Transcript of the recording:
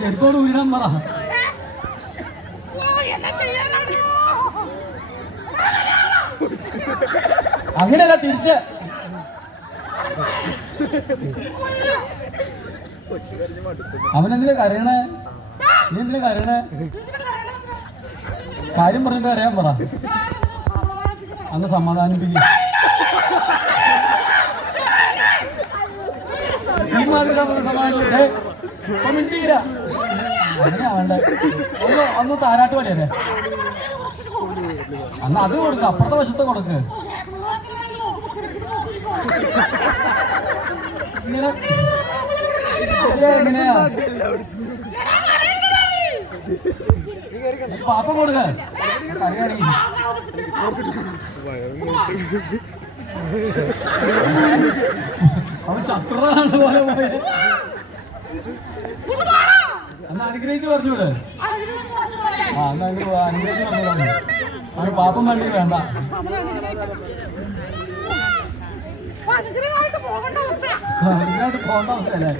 ചെരുപ്പോട് വീടാൻ പറ. അങ്ങനെയല്ല, തിരിച്ച് അവനെന്തിനാ കരയണേ? നീ എന്തിനാ കരയണേ? കാര്യം പറഞ്ഞിട്ട് അറിയാൻ പറ. അന്ന് സമാധാനിപ്പിക്കും. ഈ മാതിരി സമാധാനിപ്പിക്കേ മിണ്ടിയില്ല. അങ്ങനെയാ വേണ്ടേ? ഒന്ന് താരാട്ട് പണിയല്ലേ? അന്ന് അത് കൊടുക്ക, അപ്പുറത്തെ വശത്ത് കൊടുക്ക്. ഇങ്ങനെ എങ്ങനെയാ പാപ്പം കൊടുക്ക അറിയാണെങ്കിൽ. അവൻ ശത്രുവാണ് പോലെ പോയെ. അന്ന് അനുഗ്രഹിച്ച് പറഞ്ഞൂടെ? ആ എന്നാ അനുഗ്രഹിച്ച് പറഞ്ഞതാണ്. അവന് പാപ്പം വേണ്ടി വേണ്ട. അനുഗ്രഹമായിട്ട് പോകേണ്ട അവസ്ഥയല്ലേ?